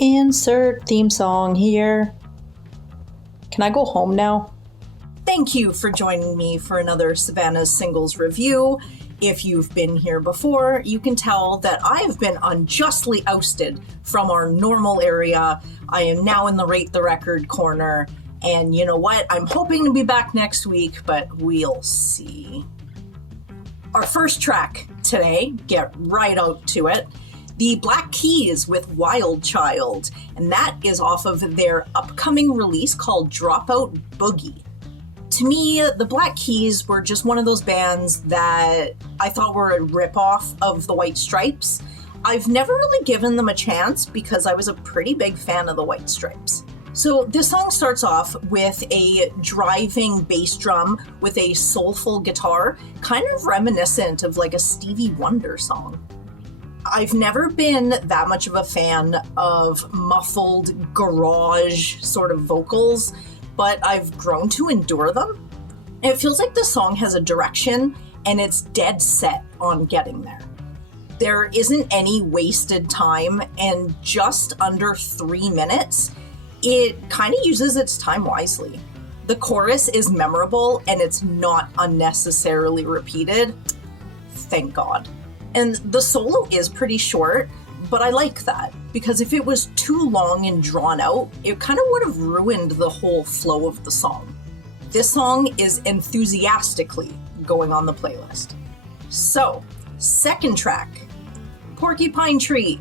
Insert theme song here. Can I go home now? Thank you for joining me for another Savannah's Singles review. If you've been here before, you can tell that I have been unjustly ousted from our normal area. I am now in the Rate the Record corner, and you know what? I'm hoping to be back next week, but we'll see. Our first track today, get right out to it, the Black Keys with Wild Child, and that is off of their upcoming release called Dropout Boogie. To me, the Black Keys were just one of those bands that I thought were a ripoff of the White Stripes. I've never really given them a chance because I was a pretty big fan of the White Stripes. So this song starts off with a driving bass drum with a soulful guitar, kind of reminiscent of like a Stevie Wonder song. I've never been that much of a fan of muffled garage sort of vocals, but I've grown to endure them. It feels like the song has a direction and it's dead set on getting there. There isn't any wasted time, and just under 3 minutes, it kind of uses its time wisely. The chorus is memorable and it's not unnecessarily repeated. Thank God. And the solo is pretty short, but I like that, because if it was too long and drawn out, it kind of would have ruined the whole flow of the song. This song is enthusiastically going on the playlist. So, second track, Porcupine Tree.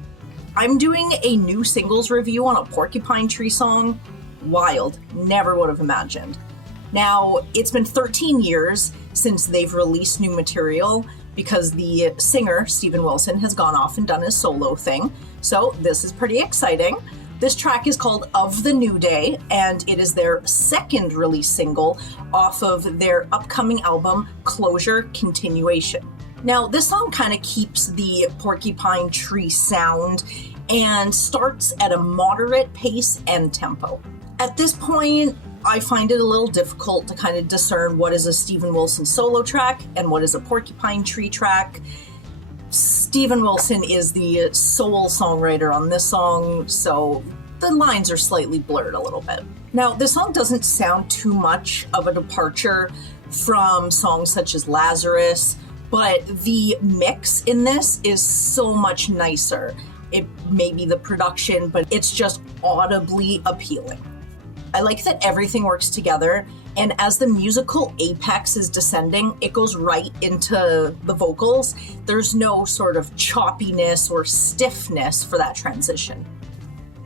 I'm doing a new singles review on a Porcupine Tree song. Wild, never would have imagined. Now, it's been 13 years since they've released new material, because the singer, Steven Wilson, has gone off and done his solo thing. So this is pretty exciting. This track is called Of the New Day, and it is their second release single off of their upcoming album, Closure Continuation. Now, this song kind of keeps the Porcupine Tree sound and starts at a moderate pace and tempo. At this point, I find it a little difficult to kind of discern what is a Steven Wilson solo track and what is a Porcupine Tree track. Steven Wilson is the sole songwriter on this song, so the lines are slightly blurred a little bit. Now, this song doesn't sound too much of a departure from songs such as Lazarus, but the mix in this is so much nicer. It may be the production, but it's just audibly appealing. I like that everything works together, and as the musical apex is descending, it goes right into the vocals. There's no sort of choppiness or stiffness for that transition.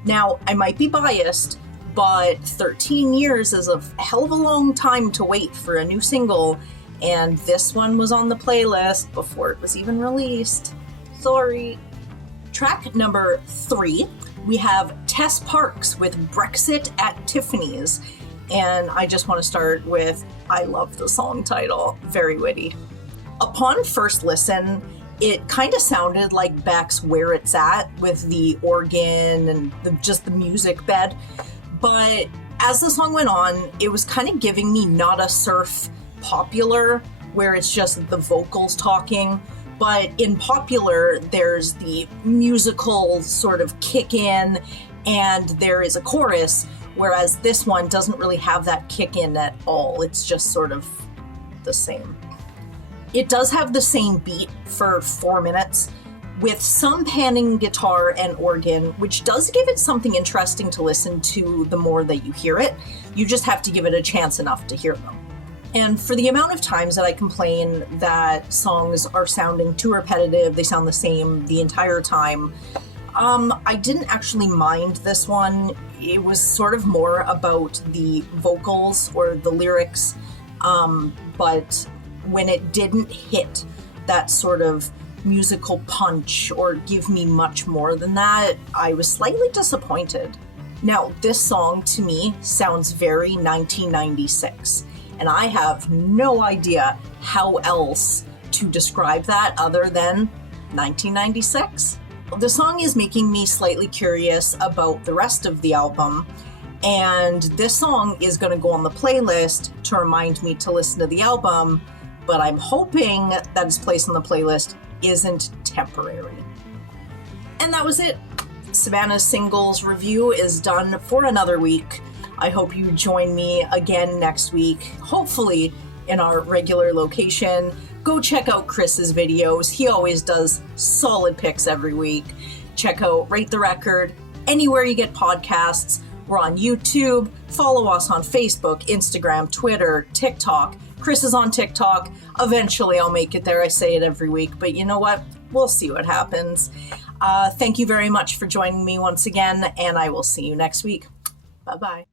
Now, I might be biased, but 13 years is a hell of a long time to wait for a new single, and this one was on the playlist before it was even released. Sorry. Track number 3. We have Tess Parks with Brexit at Tiffany's. And I just want to start with, I love the song title, very witty. Upon first listen, it kind of sounded like Beck's Where It's At with the organ and just the music bed. But as the song went on, it was kind of giving me Not a Surf Popular, where it's just the vocals talking. But in Popular, there's the musical sort of kick in and there is a chorus, whereas this one doesn't really have that kick in at all. It's just sort of the same. It does have the same beat for 4 minutes, with some panning guitar and organ, which does give it something interesting to listen to the more that you hear it. You just have to give it a chance enough to hear them. And for the amount of times that I complain that songs are sounding too repetitive, they sound the same the entire time, I didn't actually mind this one. It was sort of more about the vocals or the lyrics, but when it didn't hit that sort of musical punch or give me much more than that, I was slightly disappointed. Now, this song to me sounds very 1996. And I have no idea how else to describe that other than 1996. The song is making me slightly curious about the rest of the album, and this song is going to go on the playlist to remind me to listen to the album, but I'm hoping that its place on the playlist isn't temporary. And that was it. Savannah's Singles review is done for another week. I hope you join me again next week, hopefully in our regular location. Go check out Chris's videos. He always does solid picks every week. Check out Rate the Record anywhere you get podcasts. We're on YouTube. Follow us on Facebook, Instagram, Twitter, TikTok. Chris is on TikTok. Eventually I'll make it there. I say it every week, but you know what? We'll see what happens. Thank you very much for joining me once again, and I will see you next week. Bye-bye.